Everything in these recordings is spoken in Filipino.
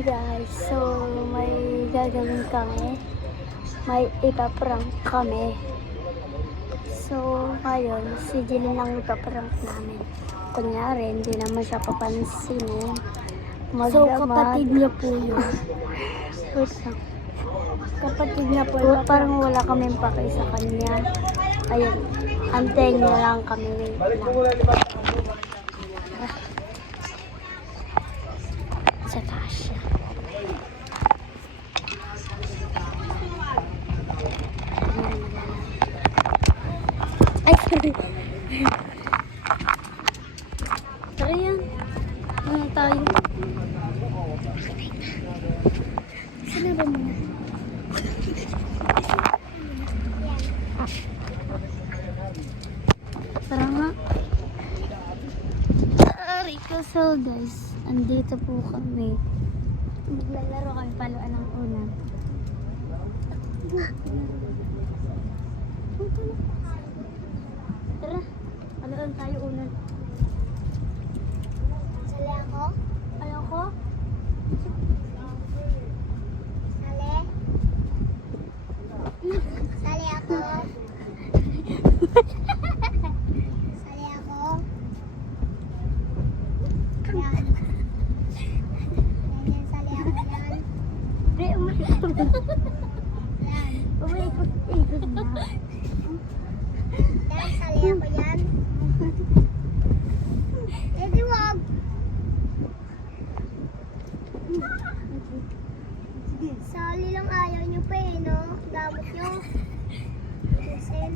Guys, so may gagawin kami. May ipaprank kami. So, ngayon, si Jilin lang ipaprank namin. Kunyari, hindi naman siya papansinin. So, kapatid niya po yun. Wait lang. Kapatid niya po yun. Parang wala kaming pake sa kanya. Ayun, antayin niya lang kami. Wait lang. Sa taas siya. Ay, sorry. Tara yan. Ano tayo? Saan ba muna? Tara nga. So guys, andito po kami. Maglalaro kami paluan ng unan. Tara, paluan tayo unan. Sali ako? Ayoko? Sali? Sali ako? Sali ako? Yan. Yan, sali ako yan. Pre, umaikot. Yan. Umaikot na. Yan, sali ako yan. Hindi, wag. Sali lang ayaw nyo pa eh, no? Damot nyo. Gisel.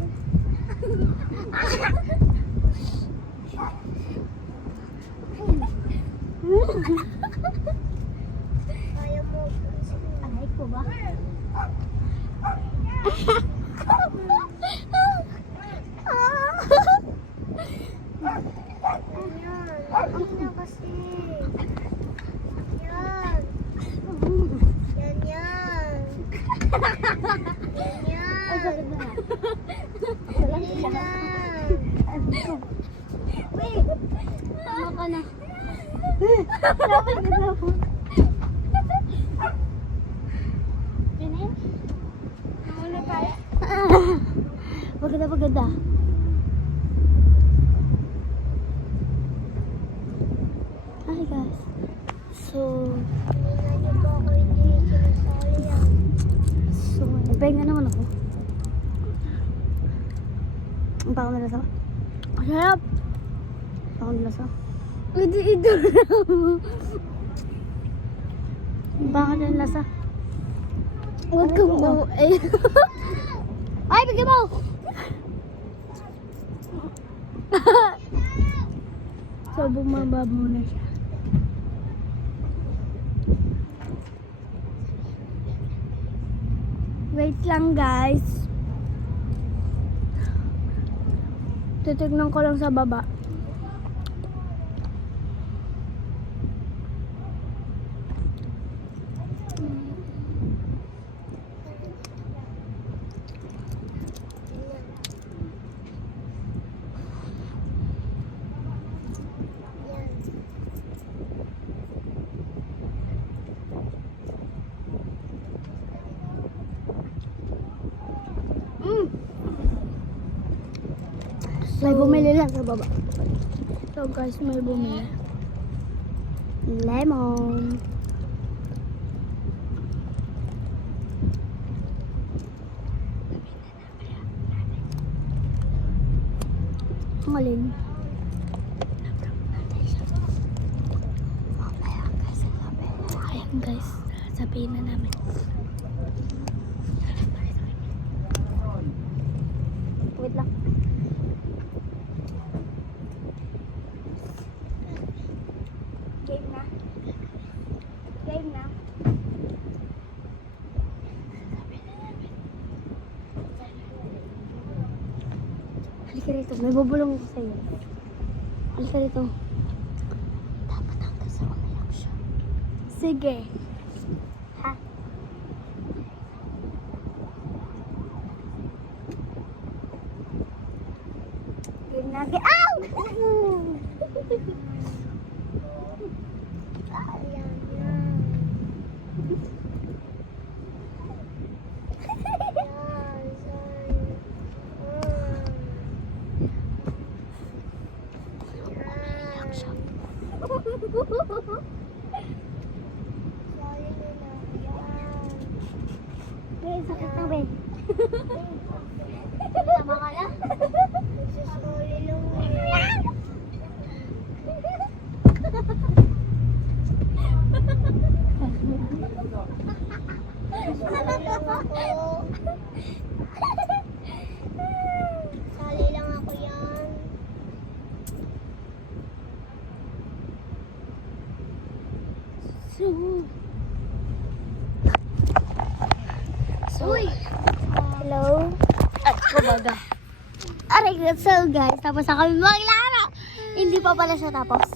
Ayaw mo. Aray ko ba? Yan. Hindi na kasi. Yan. Yan, yan. Yan, yan. Hindi na. Wait. Tama ka na. Dapat ka na po. Ganyan? Nauna tayo? Maganda. Hi guys. So, nagpahinga naman ako. Ang baka nalasa. Masarap! Baka nalasa. Ito baka nalasa. Huwag kang mo. Ay, bigyan mo! So, bumaba muna siya. Wait lang guys. Titignan ko lang sa baba. May bumili lang sa baba. So guys, may bumili. Lemon. Ang alin. Ayan guys, sabihin na namin. Wait lang. Game na. Halika rito. May bubulong ko sa'yo. Halika rito. Dapat hanggang sa umayak siya. Sige. Ha? Game na. Ow! Ayan yan. Tama ka na? Nagsusuli lang. Sali lang ako. Sali lang ako yan. Uy! Hello? At kumaga. Aray, so guys, tapos na kami maglaro. Hindi pa pala siya tapos.